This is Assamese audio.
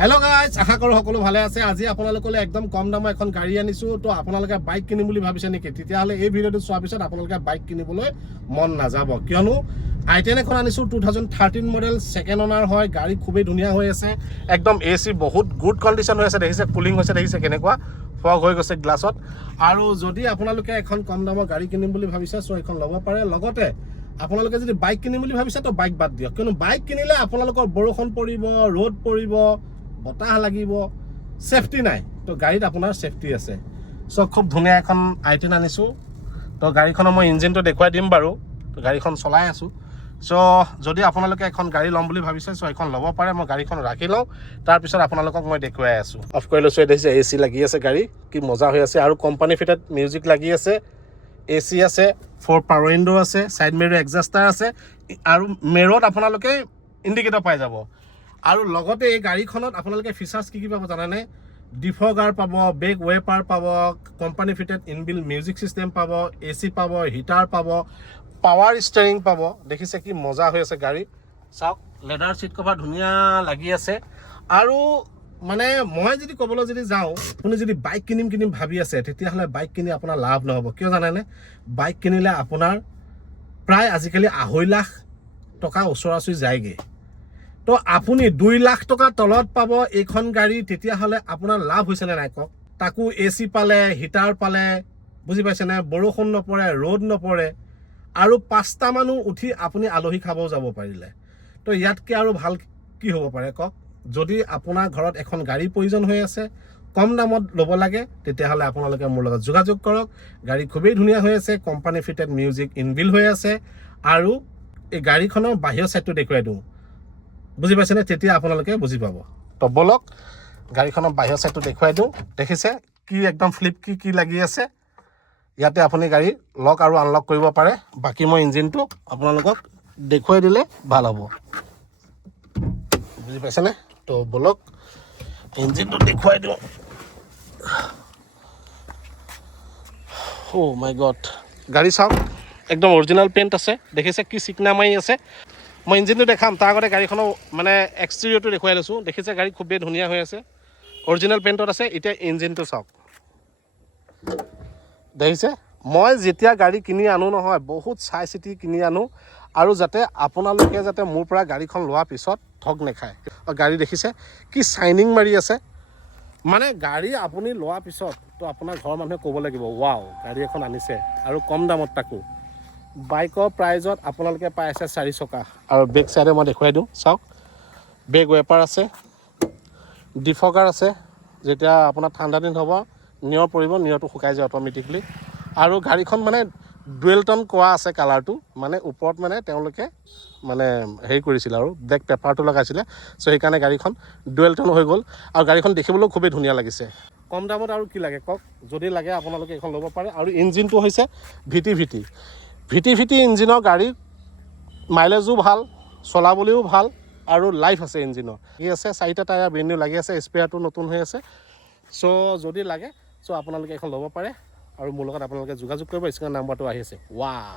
হেল্ল' গাইজ, আশা কৰোঁ সকলো ভালে আছে। আজি আপোনালোকলৈ একদম কম দামৰ এখন গাড়ী আনিছোঁ। তো আপোনালোকে বাইক কিনিম বুলি ভাবিছে নেকি? তেতিয়াহ'লে এই ভিডিঅ'টো চোৱাৰ পিছত আপোনালোকে বাইক কিনিবলৈ মন নাযাব, কিয়নো i10 এখন আনিছোঁ 2013 মডেল, ছেকেণ্ড অনাৰ হয়। গাড়ী খুবেই ধুনীয়া হৈ আছে, একদম AC বহুত গুড কণ্ডিশ্যন হৈ আছে। দেখিছে কুলিং হৈছে, দেখিছে কেনেকুৱা ফগ হৈ গৈছে গ্লাছত। আৰু যদি আপোনালোকে এখন কম দামৰ গাড়ী কিনিম বুলি ভাবিছে, চ' এইখন ল'ব পাৰে। লগতে আপোনালোকে যদি বাইক কিনিম বুলি ভাবিছে তো বাইক বাদ দিয়ক, কিয়নো বাইক কিনিলে আপোনালোকৰ বৰষুণ পৰিব, ৰ'দ পৰিব, বতাহ লাগিব, সেফটি নাই। তো গাড়ীত আপোনাৰ সেফটি আছে। চ' খুব ধুনীয়া এখন i10 আনিছোঁ। তো গাড়ীখনৰ মই ইঞ্জিনটো দেখুৱাই দিম বাৰু। তো গাড়ীখন চলাই আছোঁ। চ' যদি আপোনালোকে এখন গাড়ী ল'ম বুলি ভাবিছে, চ' এইখন ল'ব পাৰে। মই গাড়ীখন ৰাখি লওঁ, তাৰপিছত আপোনালোকক মই দেখুৱাই আছোঁ। অফ কৰি লৈছোঁ, দেখিছে AC লাগি আছে, গাড়ী কি মজা হৈ আছে। আৰু কোম্পানী ফিটেড মিউজিক লাগি আছে, AC আছে, 4 পাৱাৰ উইণ্ডো আছে, ছাইড মিৰৰ এডজাষ্টাৰ আছে, আৰু মিৰত আপোনালোকে ইণ্ডিকেটৰ পাই যাব। আৰু লগতে এই গাড়ীখনত আপোনালোকে ফিচাৰ্ছ কি পাব জানেনে? ডিফগাৰ পাব, বেক ৱেপাৰ পাব, company fitted inbuilt music system পাব, AC পাব, হিটাৰ পাব, পাৱাৰ ষ্টেৰিং পাব। দেখিছে কি মজা হৈ আছে গাড়ী। চাওক, লেডাৰ ছিট কভাৰ ধুনীয়া লাগি আছে। আৰু মানে মই যদি ক'বলৈ যাওঁ, আপুনি যদি বাইক কিনিম ভাবি আছে, তেতিয়াহ'লে বাইক কিনি আপোনাৰ লাভ নহ'ব। কিয় জানেনে? বাইক কিনিলে আপোনাৰ প্ৰায় আজিকালি 2.5 লাখ টকা ওচৰা-ওচৰি যায়গৈ। তো আপুনি 2 লাখ টকাৰ তলত পাব এইখন গাড়ী, তেতিয়াহ'লে আপোনাৰ লাভ হৈছেনে নাই কওক? তাকো AC পালে, হিটাৰ পালে, বুজি পাইছেনে? বৰষুণ নপৰে, ৰ'দ নপৰে, আৰু 5টা মানুহ উঠি আপুনি আলহী খাবও যাব পাৰিলে। তো ইয়াতকৈ আৰু ভাল কি হ'ব পাৰে কওক? যদি আপোনাৰ ঘৰত এখন গাড়ীৰ প্ৰয়োজন হৈ আছে, কম দামত ল'ব লাগে, তেতিয়াহ'লে আপোনালোকে মোৰ লগত যোগাযোগ কৰক। গাড়ী খুবেই ধুনীয়া হৈ আছে, কোম্পানী ফিটেড মিউজিক ইনবিল্ট হৈ আছে। আৰু এই গাড়ীখনৰ বাহিৰৰ ছাইডটো দেখুৱাই দিওঁ, বুজি পাইছেনে? তেতিয়া আপোনালোকে বুজি পাব। তো ব'লক গাড়ীখনৰ বাহিৰৰ ছাইডটো দেখুৱাই দিওঁ। দেখিছে কি একদম ফ্লিপ কি লাগি আছে। ইয়াতে আপুনি গাড়ী লক আৰু আনলক কৰিব পাৰে। বাকী মই ইঞ্জিনটো আপোনালোকক দেখুৱাই দিলে ভাল হ'ব, বুজি পাইছেনে? তো ব'লক ইঞ্জিনটো দেখুৱাই দিওঁ। অ' মাই গড, গাড়ী চাওক, একদম অৰিজিনেল পেইণ্ট আছে। দেখিছে কি চিকনা মাৰি আছে। মই ইঞ্জিনটো দেখাম, তাৰ আগতে গাড়ীখনৰ মানে এক্সটেৰিয়ৰটো দেখুৱাই লৈছোঁ। দেখিছে গাড়ী খুবেই ধুনীয়া হৈ আছে, অৰিজিনেল পেইণ্টত আছে। এতিয়া ইঞ্জিনটো চাওক, দেখিছে? মই যেতিয়া গাড়ী কিনি আনো নহয়, বহুত চাই চিতি কিনি আনো, আৰু যাতে আপোনালোকে যাতে মোৰ পৰা গাড়ীখন লোৱাৰ পিছত ঠগ নাখায়। গাড়ী দেখিছে কি চাইনিং মাৰি আছে। মানে গাড়ী আপুনি লোৱাৰ পিছত তো আপোনাৰ ঘৰৰ মানুহে ক'ব লাগিব, ৱাও গাড়ী এখন আনিছে, আৰু কম দামত তাকো। বাইকৰ প্ৰাইজত আপোনালোকে পাই আছে 4 চকা। আৰু বেক চাইডে মই দেখুৱাই দিওঁ, চাওক বেক ৱেপাৰ আছে, ডিফগাৰ আছে। যেতিয়া আপোনাৰ ঠাণ্ডা দিন হ'ব, নিয়ৰ পৰিব, নিয়ৰটো শুকাই যায় অট'মেটিকলি। আৰু গাড়ীখন মানে ডুৱেল টন কৰা আছে কালাৰটো, মানে ওপৰত মানে তেওঁলোকে মানে হেৰি কৰিছিলে আৰু ব্লেক পেপাৰটো লগাইছিলে। চ' সেইকাৰণে গাড়ীখন ডুৱেল টন হৈ গ'ল। আৰু গাড়ীখন দেখিবলৈও খুবেই ধুনীয়া লাগিছে। কম দামত আৰু কি লাগে কওক? যদি লাগে আপোনালোকে এইখন ল'ব পাৰে। আৰু ইঞ্জিনটো হৈছে VT ইঞ্জিনৰ গাড়ী, মাইলেজো ভাল, চলাবলৈও ভাল, আৰু লাইফ আছে ইঞ্জিনৰ। কি আছে 4টা টায়াৰ ব্ৰেণ্ড নিউ লাগি আছে, স্পেয়াৰটো নতুন হৈ আছে। চ' যদি লাগে, চ' আপোনালোকে এইখন ল'ব পাৰে। আৰু মোৰ লগত আপোনালোকে যোগাযোগ কৰিব, স্ক্ৰীনৰ নাম্বাৰটো আহি আছে। ৱাও।